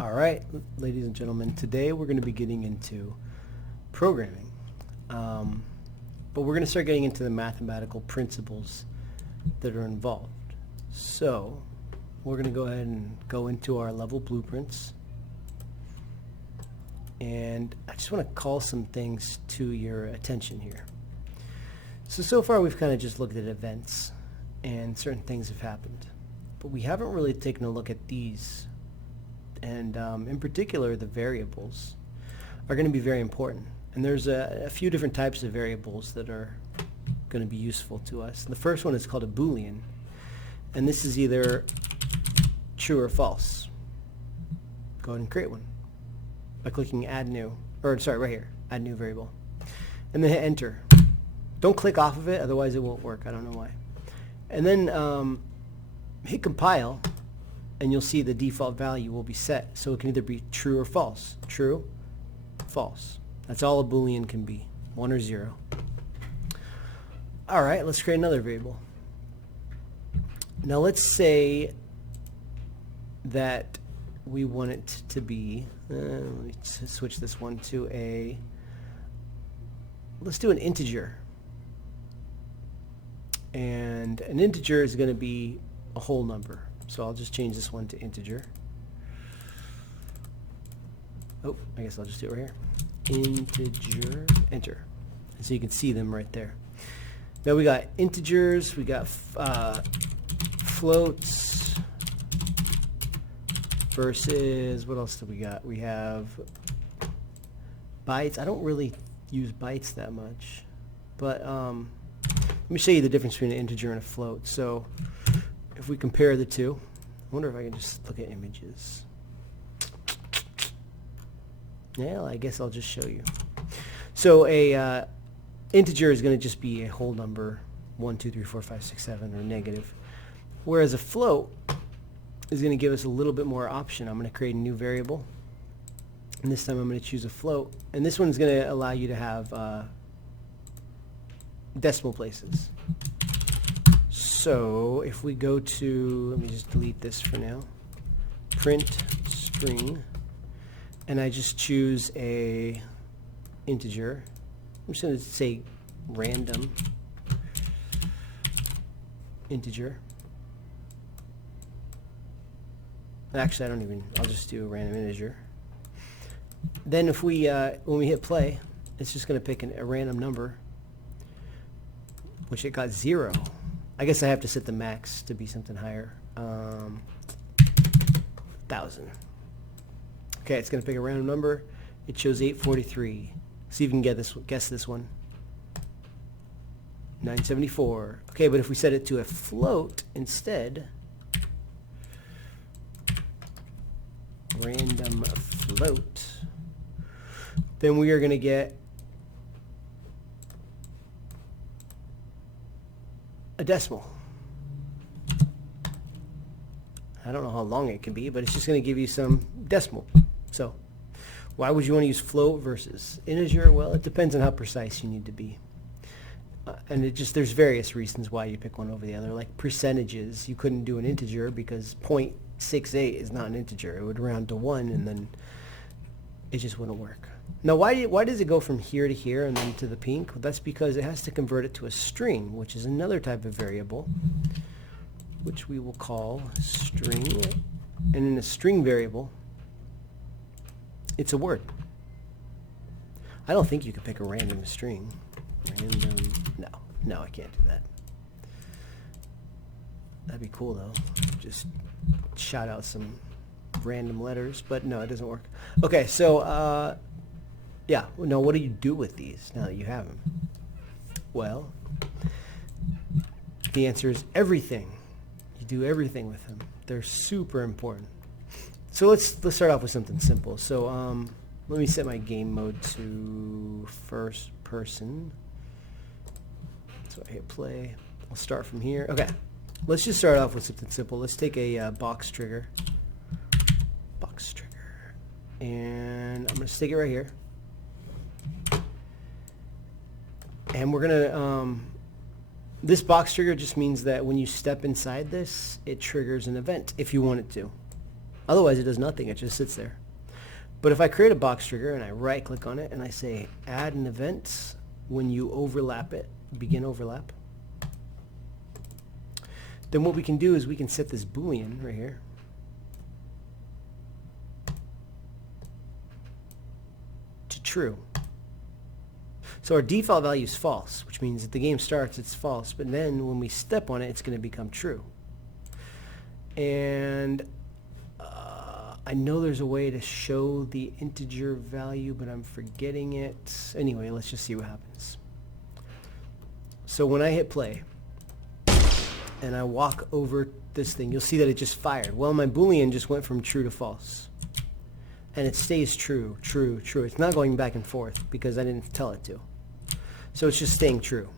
All right, ladies and gentlemen, today we're going to be getting into programming. But we're going to start getting into the mathematical principles that are involved. So we're going to go ahead and go into our level blueprints. And I just want to call some things to your attention here. So far we've kind of just looked at events and certain things have happened. But we haven't really taken a look at these. And in particular, the variables are going to be very important. And there's a few different types of variables that are going to be useful to us. The first one is called a Boolean. And this is either true or false. Go ahead and create one by clicking add new, or sorry, right here, add new variable. And then hit enter. Don't click off of it, otherwise it won't work. I don't know why. And then hit compile, and you'll see the default value will be set. So it can either be true or false. True, false. That's all a Boolean can be, 1 or 0. All right, let's create another variable. Now let's say that we want it to be, let me switch this one to let's do an integer. And an integer is going to be a whole number. So I'll just change this one to integer. Oh, I guess I'll just do it right here. Integer, enter. And so you can see them right there. Now we got integers, we got floats versus, what else do we got? We have bytes. I don't really use bytes that much, but let me show you the difference between an integer and a float. So if we compare the two, I wonder if I can just look at images. Yeah, I guess I'll just show you. So a integer is going to just be a whole number, 1, 2, 3, 4, 5, 6, 7, or negative. Whereas a float is going to give us a little bit more option. I'm going to create a new variable. And this time I'm going to choose a float. And this one's going to allow you to have decimal places. So if we go to, let me just delete this for now, print string, and I just choose a integer. I'm just going to say random integer. Actually, I'll just do a random integer. Then if we, when we hit play, it's just going to pick a random number, which it got 0. I guess I have to set the max to be something higher. 1,000. Okay, it's going to pick a random number. It chose 843. See if you can guess this one. 974. Okay, but if we set it to a float instead, random float, then we are going to get a decimal. I don't know how long it can be, but it's just going to give you some decimal. So why would you want to use float versus integer? Well, it depends on how precise you need to be. And there's various reasons why you pick one over the other. Like percentages, you couldn't do an integer because 0.68 is not an integer. It would round to 1 and then it just wouldn't work. Now, why does it go from here to here and then to the pink? Well, that's because it has to convert it to a string, which is another type of variable, which we will call string. And in a string variable, it's a word. I don't think you can pick a random string. Random, no, I can't do that. That'd be cool though. Just shout out some random letters, but no, it doesn't work. Okay, so yeah, now what do you do with these now that you have them? Well, the answer is everything. You do everything with them. They're super important. So let's start off with something simple. So let me set my game mode to first person. So I hit play. I'll start from here. Okay, let's just start off with something simple. Let's take a box trigger. Box trigger. And I'm going to stick it right here. And we're going to, this box trigger just means that when you step inside this, it triggers an event if you want it to. Otherwise, it does nothing. It just sits there. But if I create a box trigger and I right click on it and I say add an event when you overlap it, begin overlap, then what we can do is we can set this Boolean right here to true. So our default value is false, which means if the game starts, it's false. But then when we step on it, it's going to become true. And I know there's a way to show the integer value, but I'm forgetting it. Anyway, let's just see what happens. So when I hit play and I walk over this thing, you'll see that it just fired. Well, my Boolean just went from true to false. And it stays true, true, true. It's not going back and forth because I didn't tell it to. So it's just staying true.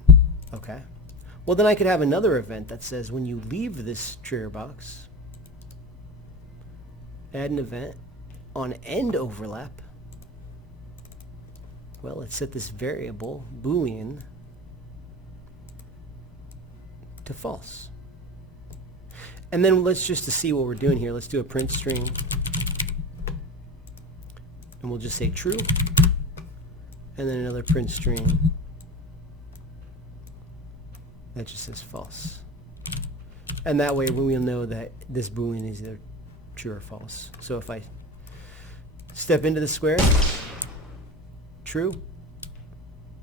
Okay. Well, then I could have another event that says when you leave this trigger box, add an event on end overlap. Well, let's set this variable Boolean to false. And then let's just to see what we're doing here, let's do a print string. And we'll just say true. And then another print string that just says false. And that way we'll know that this Boolean is either true or false. So if I step into the square, true,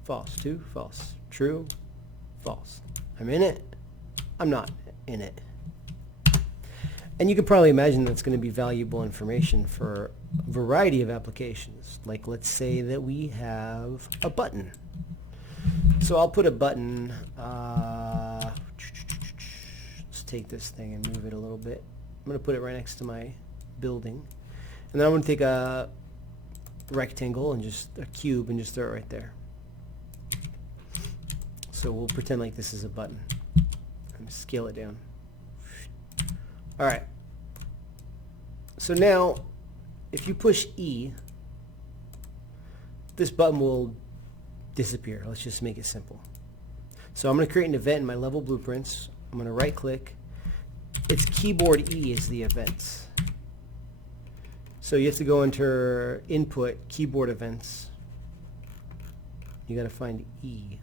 false, true, false, true, false. I'm in it, I'm not in it. And you can probably imagine that's going to be valuable information for a variety of applications. Like let's say that we have a button. So I'll put a button, let's take this thing and move it a little bit. I'm going to put it right next to my building. And then I'm going to take a rectangle and just a cube and just throw it right there. So we'll pretend like this is a button and scale it down. Alright. So now, if you push E, this button will disappear. Let's just make it simple. So I'm going to create an event in my level blueprints. I'm going to right click. It's keyboard E is the event. So you have to go into input, keyboard events. You got to find E.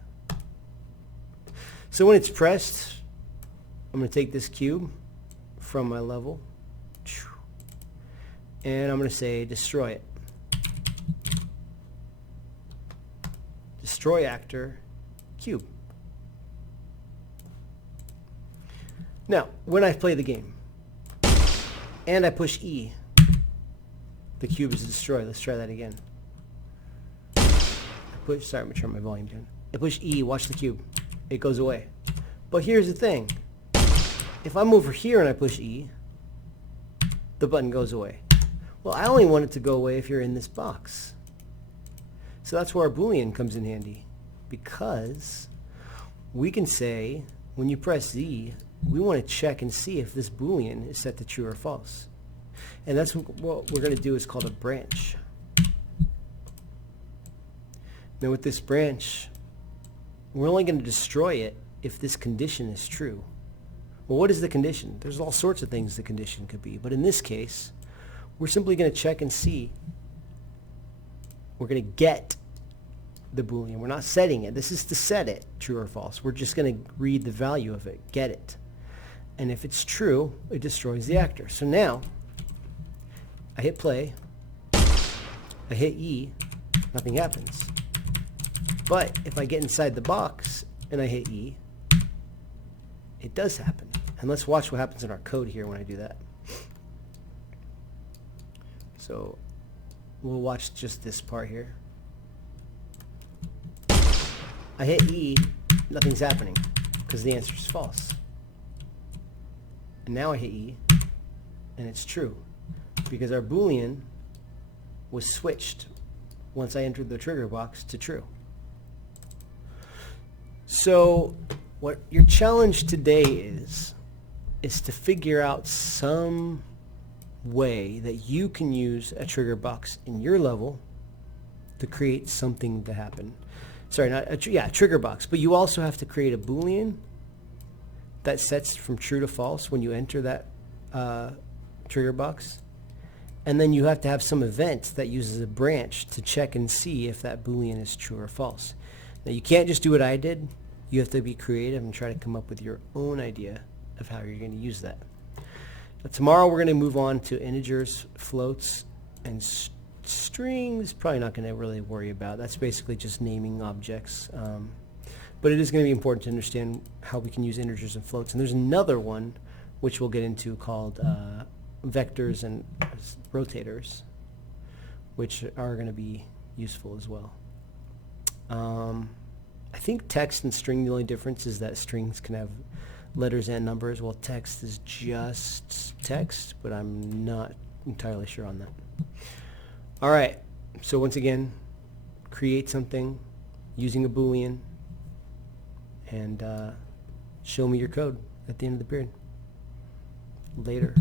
So when it's pressed, I'm going to take this cube from my level and I'm going to say destroy it. Destroy actor cube. Now, when I play the game and I push E, the cube is destroyed. Let's try that again. Sorry, I'm going to turn my volume down. I push E, watch the cube. It goes away. But here's the thing. If I'm over here and I push E, the button goes away. Well, I only want it to go away if you're in this box. So that's where our Boolean comes in handy. Because we can say, when you press Z, we want to check and see if this Boolean is set to true or false. And that's what we're going to do is called a branch. Now with this branch, we're only going to destroy it if this condition is true. Well, what is the condition? There's all sorts of things the condition could be. But in this case, we're simply going to check and see. We're going to get the Boolean. We're not setting it. This is to set it, true or false. We're just going to read the value of it, get it. And if it's true, it destroys the actor. So now, I hit play, I hit E, nothing happens. But if I get inside the box and I hit E, it does happen. And let's watch what happens in our code here when I do that. So we'll watch just this part here. I hit E, nothing's happening because the answer is false. And now I hit E, and it's true because our Boolean was switched once I entered the trigger box to true. So what your challenge today is to figure out some way that you can use a trigger box in your level to create something to happen. Sorry, not a trigger box, but you also have to create a Boolean that sets from true to false when you enter that trigger box, And then you have to have some event that uses a branch to check and see if that Boolean is true or false. Now you can't just do what I did. You have to be creative and try to come up with your own idea of how you're going to use that. Now, tomorrow we're going to move on to integers, floats, and strings. Probably not going to really worry about. That's basically just naming objects. But it is going to be important to understand how we can use integers and floats. And there's another one which we'll get into called vectors and rotators, which are going to be useful as well. I think text and string, the only difference is that strings can have letters and numbers, while text is just text, but I'm not entirely sure on that. All right, so once again, create something using a Boolean and show me your code at the end of the period. Later.